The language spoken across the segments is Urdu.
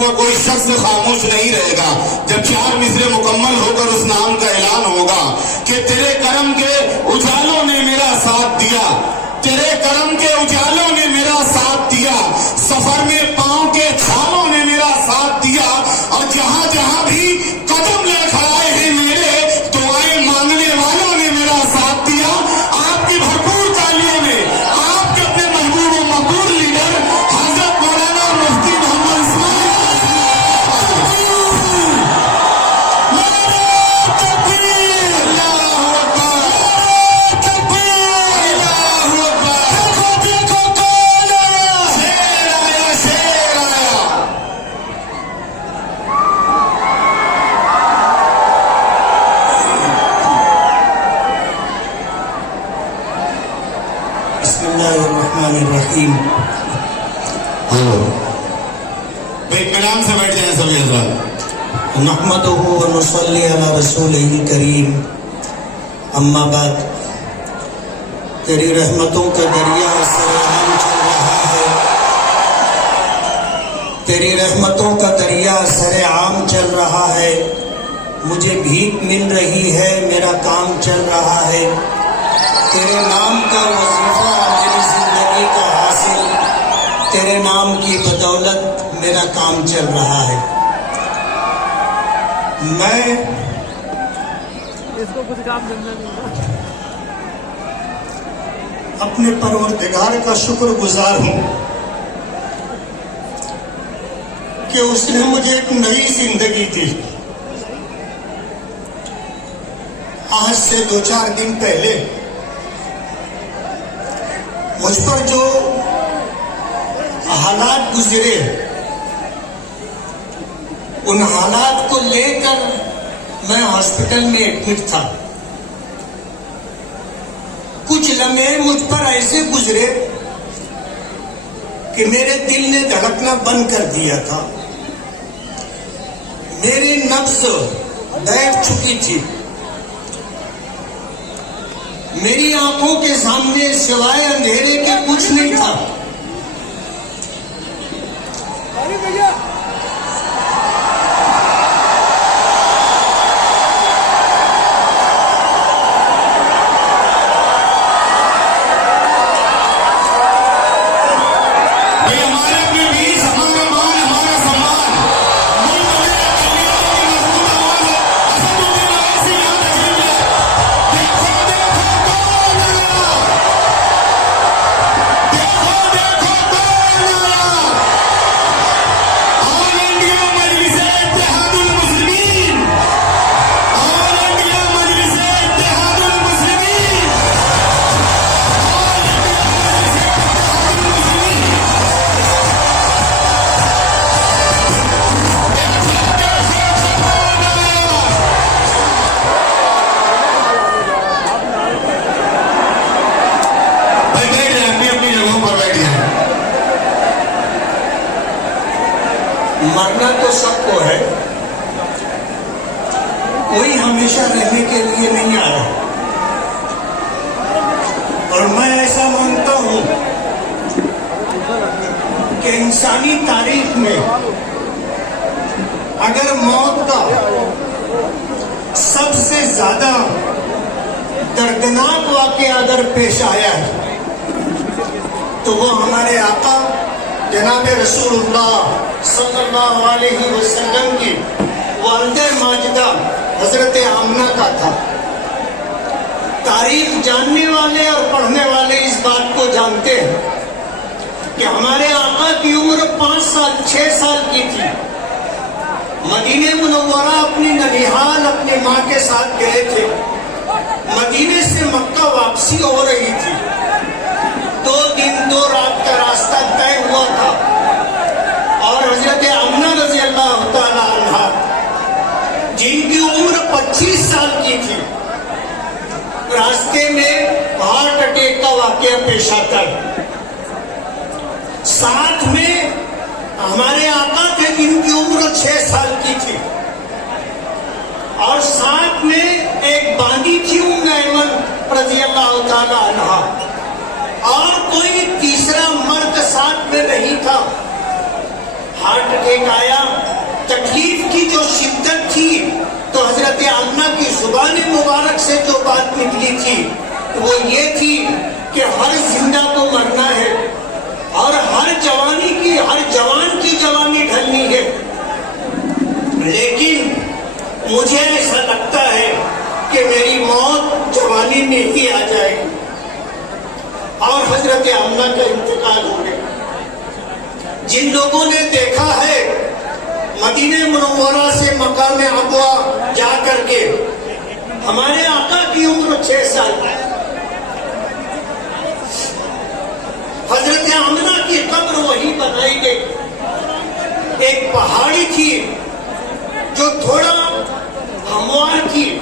کا کوئی شخص خاموش نہیں رہے گا جب 4 مصرے مکمل ہو کر اس نام کا اعلان ہوگا کہ تیرے کرم کے اجالوں نے میرا ساتھ دیا، تیرے کرم کے اجالوں نے میرا ساتھ دیا، سفر میں پاؤں کے چھالوں نے میرا ساتھ دیا، اور جہاں جہاں بھی قدم لے کھڑائے ہیں میرے دعائیں مانگنے والوں نے میرا ساتھ دیا۔ آپ کی بھرپور تالیوں میں آپ کے اپنے محبوب و مقبول لیڈر حضرت مولانا مفتی محمد اسماعیل الرحیم۔ اطمینان سے بیٹھ جائیں سبھی حضرات۔ نحمدہ و نصلی علی رسولہ الکریم، اما بعد، تیری رحمتوں کا دریا سرعام چل رہا ہے، تیری رحمتوں کا دریا سرعام چل رہا ہے، مجھے بھیک مل رہی ہے، میرا کام چل رہا ہے، تیرے نام کا وظیفہ میری زندگی کا حاصل، تیرے نام کی بدولت میرا کام چل رہا ہے۔ میں اپنے پروردگار کا شکر گزار ہوں کہ اس نے مجھے ایک نئی زندگی دی۔ آج سے 2-4 دن پہلے مجھ پر جو حالات گزرے، ان حالات کو لے کر میں ہاسپٹل میں ایڈمٹ تھا۔ کچھ لمحے مجھ پر ایسے گزرے کہ میرے دل نے دھڑکنا بند کر دیا تھا، میری نبض بیٹھ چکی تھی، میری آنکھوں کے سامنے سوائے اندھیرے کے کچھ نہیں تھا۔ مرنا تو سب کو ہے، کوئی ہمیشہ رہنے کے لیے نہیں آیا، اور میں ایسا مانتا ہوں کہ انسانی تاریخ میں اگر موت کا سب سے زیادہ دردناک واقعہ اگر پیش آیا ہے تو وہ ہمارے آقا جناب رسول اللہ صلی اللہ علیہ وسلم کی والدہ ماجدہ حضرت آمنہ کا تھا۔ تاریخ جاننے والے اور پڑھنے والے اس بات کو جانتے ہیں کہ ہمارے آقا کی عمر 5-6 سال کی تھی۔ مدینہ منورہ اپنی ننیحال اپنی ماں کے ساتھ گئے تھے، مدینے سے مکہ واپسی ہو رہی تھی، 2 دن 2 رات کا راستہ طے ہوا تھا، اور حضرت آمنہ رضی اللہ تعالی عنہ جن کی عمر 25 سال کی تھی، راستے میں ہارٹ اٹیک کا واقعہ پیش آتا ہے۔ ساتھ میں ہمارے آقا تھے جن کی عمر 6 سال کی تھی، اور ساتھ میں ایک باندی تھی ام ایمن رضی اللہ تعالی عنہ، اور کوئی تیسرا مرد ساتھ میں نہیں تھا۔ ہارٹ اٹیک آیا، زبان مبارک سے جو بات نکلی تھی وہ یہ تھی کہ ہر زندہ کو مرنا ہے اور ہر جوان کی جوانی ڈھلنی ہے. لیکن مجھے ایسا لگتا ہے کہ میری موت جوانی میں ہی آ جائے گی اور حضرت آمنہ کا انتقال ہو گیا. جن لوگوں نے دیکھا ہے مدینہ منورہ سے مقام ابوا جا کر کے ہمارے آقا کی عمر 6 سال ہے. حضرت آمنہ کی قبر وہی بنائی گئی. ایک پہاڑی تھی جو تھوڑا ہموار تھی,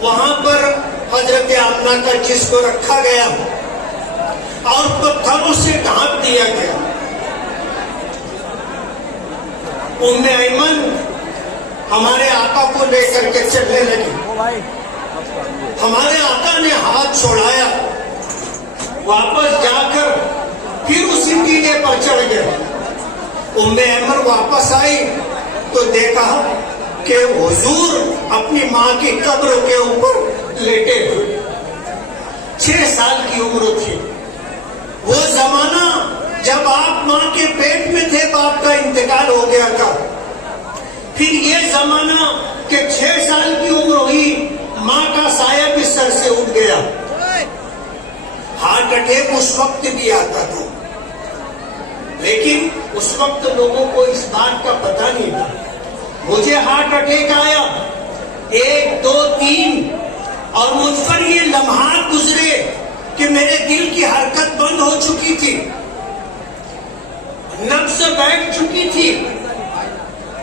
وہاں پر حضرت آمنہ کا جسم کو رکھا گیا اور پتھروں سے ڈھانپ دیا گیا. ام ایمن ہمارے آقا کو لے کر کے چلنے لگی. ہمارے آقا نے ہاتھ چھوڑایا, واپس جا کر پھر اسی ٹیلے پر چڑھ گئے. ام ایمن واپس آئی تو دیکھا کہ حضور اپنی ماں کی قبر کے اوپر لیٹے ہوئے. 6 سال کی عمر تھی. وہ زمانہ جب آپ ماں کے پیٹ میں تھے باپ کا انتقال ہو گیا تھا. پھر یہ زمانہ کہ 6 سال کی عمر ہوئی, ماں کا سایہ بھی سر سے اٹھ گیا. ہارٹ اٹیک اس وقت بھی آتا تھا, لیکن اس وقت لوگوں کو اس بات کا پتہ نہیں تھا. مجھے ہارٹ اٹیک آیا 1 2 3 اور مجھ پر یہ لمحات گزرے کہ میرے دل کی حرکت بند ہو چکی تھی, نبض بیٹھ چکی تھی.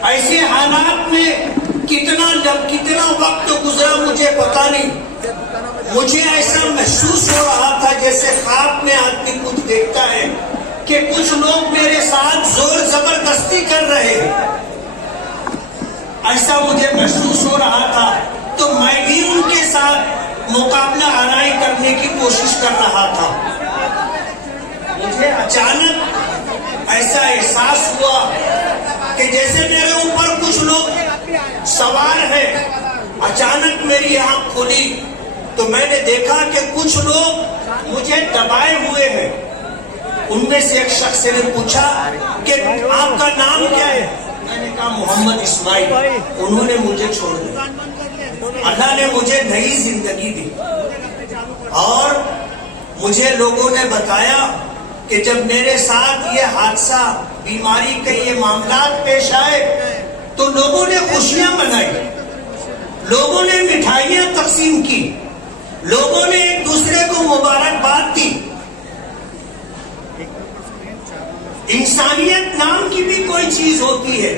ایسے حالات میں کتنا وقت گزرا مجھے پتا نہیں. مجھے ایسا محسوس ہو رہا تھا جیسے خواب میں آدمی کچھ دیکھتا ہے کہ کچھ لوگ میرے ساتھ زور زبردستی کر رہے ہیں. ایسا مجھے محسوس ہو رہا تھا تو میں بھی ان کے ساتھ مقابلہ آرائی کرنے کی کوشش کر رہا تھا. مجھے اچانک ایسا احساس ہوا کہ جیسے میرے اوپر کچھ لوگ سوار ہیں. اچانک میری آنکھ کھلی تو میں نے دیکھا کہ کچھ لوگ مجھے دبائے ہوئے ہیں. ان میں سے ایک شخص نے پوچھا کہ آپ کا نام کیا ہے؟ میں نے کہا محمد اسماعیل. انہوں نے مجھے چھوڑ دیا. اللہ نے مجھے نئی زندگی دی اور مجھے لوگوں نے بتایا کہ جب میرے ساتھ یہ حادثہ, بیماری کے یہ معاملات پیش آئے تو لوگوں نے خوشیاں منائی, لوگوں نے مٹھائیاں تقسیم کی, لوگوں نے ایک دوسرے کو مبارکباد دی. انسانیت نام کی بھی کوئی چیز ہوتی ہے.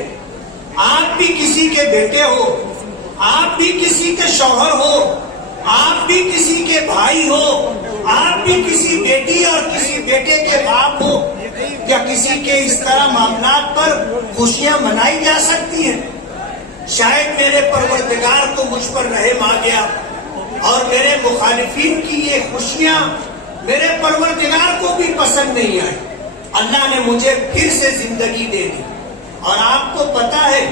آپ بھی کسی کے بیٹے ہو, آپ بھی کسی کے شوہر ہو, آپ بھی کسی کے بھائی ہو, آپ بھی کسی بیٹی اور کسی بیٹے کے باپ ہو, یا کسی کے اس طرح معاملات پر خوشیاں منائی جا سکتی ہیں. شاید میرے پروردگار کو مجھ پر رحم آ گیا اور میرے مخالفین کی یہ خوشیاں میرے پروردگار کو بھی پسند نہیں آئی. اللہ نے مجھے پھر سے زندگی دے دی. اور آپ کو پتا ہے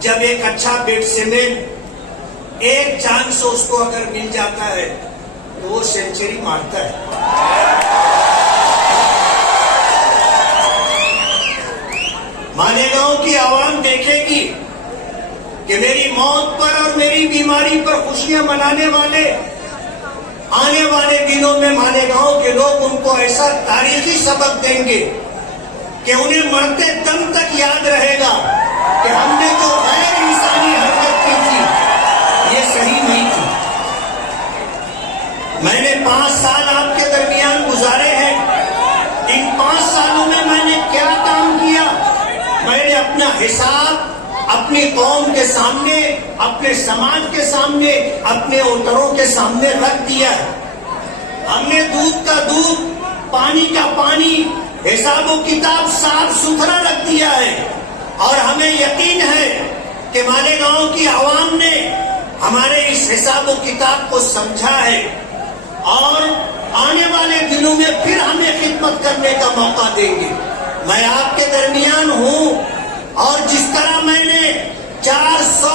جب ایک اچھا بیٹسمین ایک چانس اس کو اگر مل جاتا ہے تو وہ سینچری مارتا ہے. مالیگاؤں کی عوام دیکھے گی کہ میری موت پر اور میری بیماری پر خوشیاں منانے والے آنے والے دنوں میں مالیگاؤں کے لوگ ان کو ایسا تاریخی سبق دیں گے کہ انہیں مرتے دم تک یاد رہے گا کہ ہم نے تو غیر انسانی حرکت کی تھی, یہ صحیح نہیں تھی. میں نے 5 سال آپ کے درمیان گزارے ہیں. ان 5 سالوں میں نے کیا کام کیا؟ میں نے اپنا حساب اپنی قوم کے سامنے, اپنے سماج کے سامنے, اپنے ووٹروں کے سامنے رکھ دیا ہے. ہم نے دودھ کا دودھ, پانی کا پانی, حساب و کتاب صاف ستھرا رکھ دیا ہے. اور ہمیں یقین ہے کہ مالیگاؤں کی عوام نے ہمارے اس حساب و کتاب کو سمجھا ہے اور آنے والے دنوں میں پھر ہمیں خدمت کرنے کا موقع دیں گے. میں آپ کے درمیان ہوں اور جس طرح میں نے 400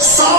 100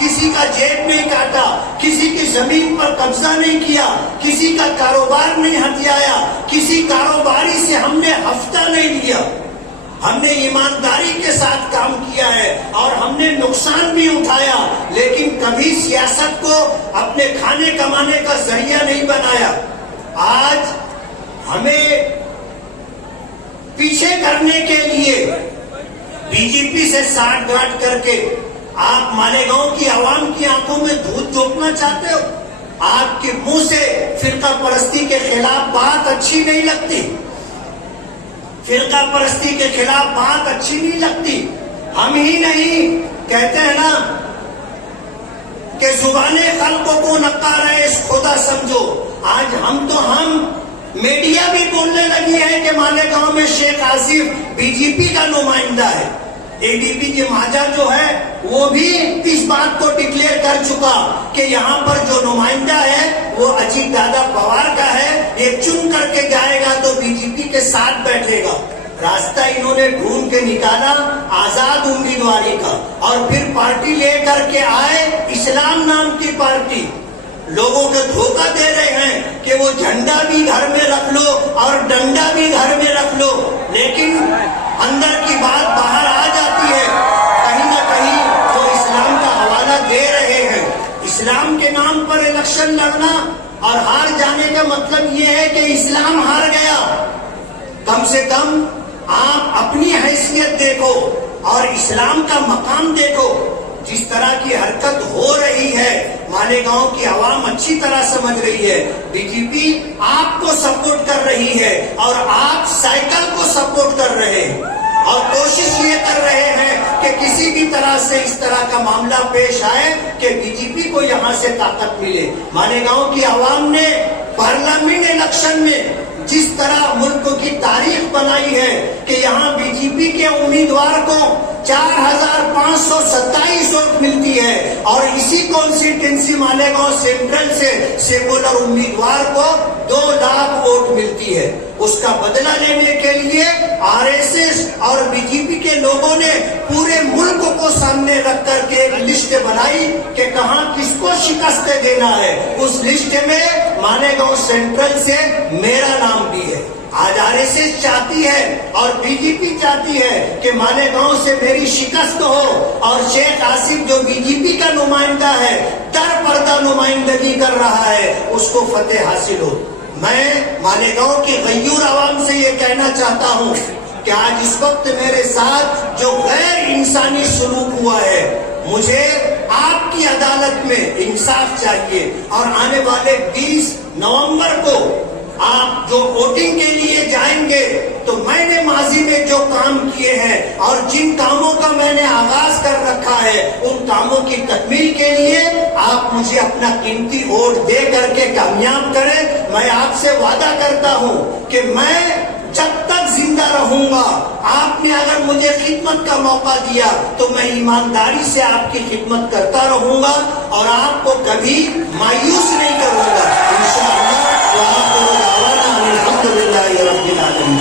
کسی کا جیب نہیں کاٹا، کسی کی زمین پر قبضہ نہیں کیا، کسی کا کاروبار نہیں ہتھیایا، کسی کاروباری سے ہم نے ہفتہ نہیں لیا. ہم نے ایمانداری کے ساتھ کام کیا ہے اور ہم نے نقصان بھی اٹھایا، لیکن کبھی سیاست کو اپنے کھانے کمانے کا ذریعہ نہیں بنایا. آج ہمیں پیچھے کرنے کے لیے بی جے پی سے ساٹھ گاٹھ کر کے آپ مالیگاؤں کی عوام کی آنکھوں میں دھوت جھونکنا چاہتے ہو. آپ کے منہ سے فرقہ پرستی کے خلاف بات اچھی نہیں لگتی، فرقہ پرستی کے خلاف بات اچھی نہیں لگتی. ہم ہی نہیں کہتے ہیں نا کہ زبانیں خلقوں کو نقار ہے خدا سمجھو. آج ہم میڈیا بھی بولنے لگی ہے کہ مالیگاؤں میں شیخ آصف بی جے پی کا نمائندہ ہے. اے ڈی پی جی ماجا جو ہے وہ بھی اس بات کو ڈکلیئر کر چکا کہ یہاں پر جو نمائندہ ہے وہ اجیت دادا پوار کا ہے، یہ چن کر کے جائے گا تو بی جے پی کے ساتھ بیٹھے گا. راستہ انہوں نے ڈھونڈ کے نکالا آزاد امیدواری کا، اور پھر پارٹی لے کر کے آئے اسلام نام کی پارٹی. لوگوں کو دھوکہ دے رہے ہیں کہ وہ جھنڈا بھی گھر میں رکھ لو اور ڈنڈا بھی گھر میں رکھ لو، لیکن اندر کی بات باہر آ جاتی ہے. کہیں نہ کہیں وہ اسلام کا حوالہ دے رہے ہیں. اسلام کے نام پر الیکشن لڑنا اور ہار جانے کا مطلب یہ ہے کہ اسلام ہار گیا. کم سے کم آپ اپنی حیثیت دیکھو اور اسلام کا مقام دیکھو. جس طرح کی حرکت ہو رہی ہے مالیگاؤں کی عوام اچھی طرح سمجھ رہی ہے. بی جے پی آپ کو سپورٹ کر رہی ہے اور آپ سائیکل کو سپورٹ کر رہے ہیں اور کوشش یہ کر رہے ہیں کہ کسی بھی طرح سے اس طرح کا معاملہ پیش آئے کہ بی جے پی کو یہاں سے طاقت ملے. مالیگاؤں کی عوام نے پارلیمنٹ الیکشن میں جس طرح ملک کی تاریخ بنائی ہے کہ یہاں بی جے پی کے امیدوار کو 4527 ووٹ ملتی ہے اور اسی کانسٹیٹوئنسی مالیگاؤں سینٹرل سے سیکولر امیدوار کو 2 لاکھ ووٹ ملتی ہے. اس کا بدلہ لینے کے لیے آر ایس ایس اور بی جے پی کے لوگوں نے پورے ملک کو سامنے رکھ کر کے ایک لسٹ بنائی کہ کہاں کس کو شکست دینا ہے. اس لسٹ میں مالیگاؤں سینٹرل سے میرا نام بھی ہے. آج آر ایس ایس چاہتی ہے اور بی جے پی چاہتی ہے کہ مالیگاؤں سے میری شکست ہو اور شیخ آصف جو بی جے پی کا نمائندہ ہے در پردہ نمائندگی کر رہا ہے اس کو فتح حاصل ہو. میں مالیگاؤں کی غیور عوام سے یہ کہنا چاہتا ہوں کہ آج اس وقت میرے ساتھ جو غیر انسانی سلوک ہوا ہے، مجھے آپ کی عدالت میں انصاف چاہیے. اور آنے والے 20 نومبر کو آپ جو ووٹنگ کے لیے جائیں گے تو میں نے ماضی میں جو کام کیے ہیں اور جن کاموں کا میں نے آغاز کر رکھا ہے ان کاموں کی تکمیل کے لیے آپ مجھے اپنا قیمتی ووٹ دے کر کے کامیاب کریں. میں آپ سے وعدہ کرتا ہوں کہ میں جب تک زندہ رہوں گا، آپ نے اگر مجھے خدمت کا موقع دیا تو میں ایمانداری سے آپ کی خدمت کرتا رہوں گا اور آپ کو کبھی مایوس نہیں کروں گا انشاءاللہ. الحمدللہ رب العالمین.